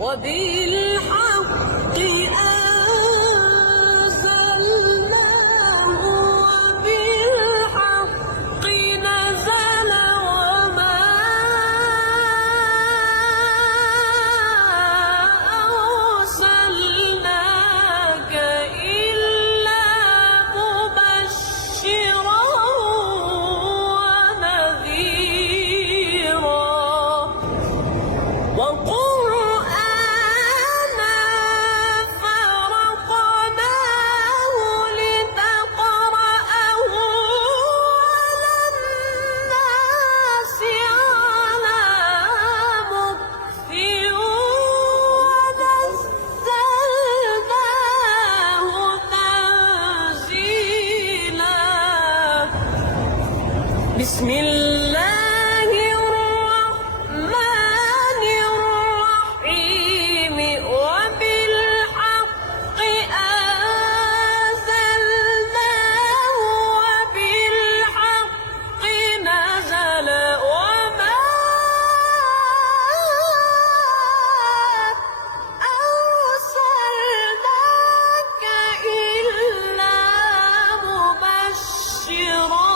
وبالحق أنزلناه وبالحق نزل وما أرسلناك إلا مبشرا ونذيرا وقرآنا فرقناه لتقرأه على الناس على مكث ونزلناه تنزيلا بسم الله الرحمن الرحيم وبالحق أنزلناه وبالحق نزل وما أرسلناك إلا مبشرا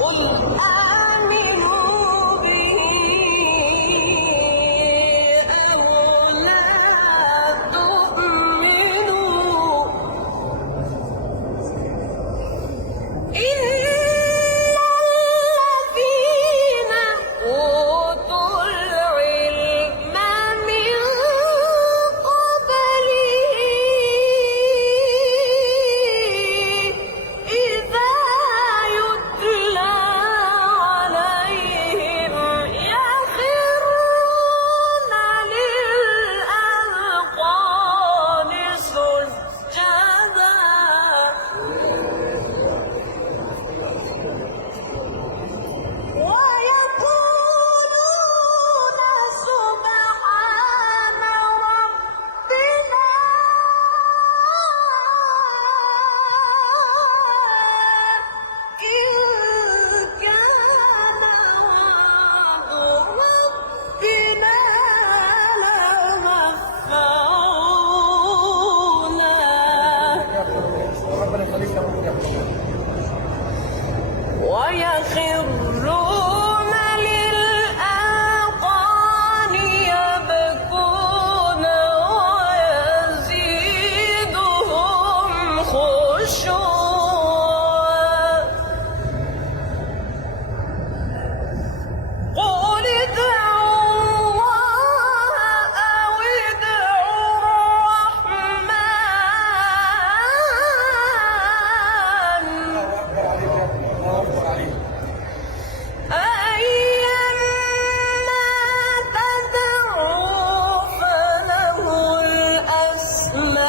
قل آمنوا به أو لا تؤمنوا إن الذين أوتوا العلم من قبله إذا يتلى عليهم يخرون للأذقان سجدا ويقولون سبحان ربنا إن كان وعد ربنا لمفعولا ويخرون للأذقان يبكون ويزيدهم خشوعا قل ادعوا الله أو ادعوا الرحمن أيما تدعوا فله الأسماء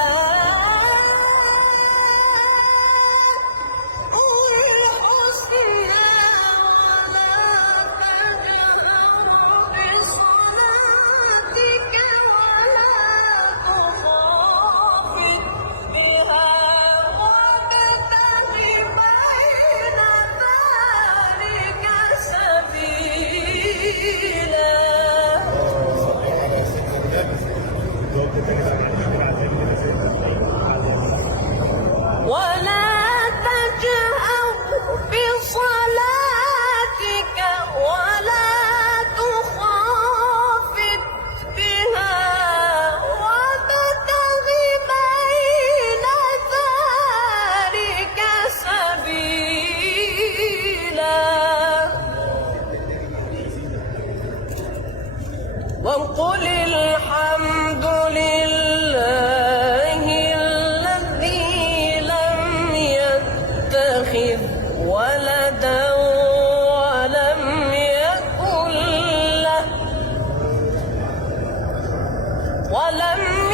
يتخذ ولدا ولم